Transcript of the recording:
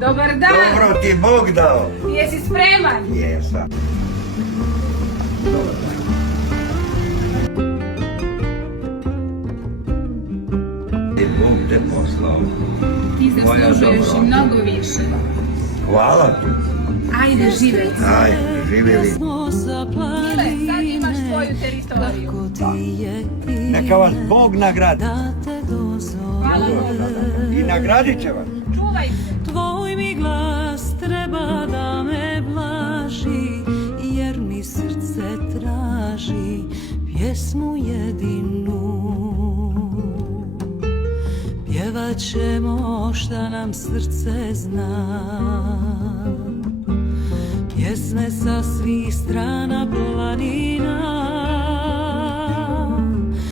Dobar dan! Dobro ti Bog dao. Jesi spreman? Jesam. Dobar dan. Ti Bog te poslao. Ti Moja zaslužuješ i dobro. mnogo više. Hvala ti. Ajde, živjeti. Ajde, živjeli. Mile, sad imaš svoju teritoriju. Neka vas Bog nagradi. Hvala Bogu. I nagradit će vas. Čuvaj se. Tvoj mi glas treba da me blaži, jer mi srce traži pjesmu jedinu. Pjevat ćemo šta nam srce zna, pjesme sa svih strana planina.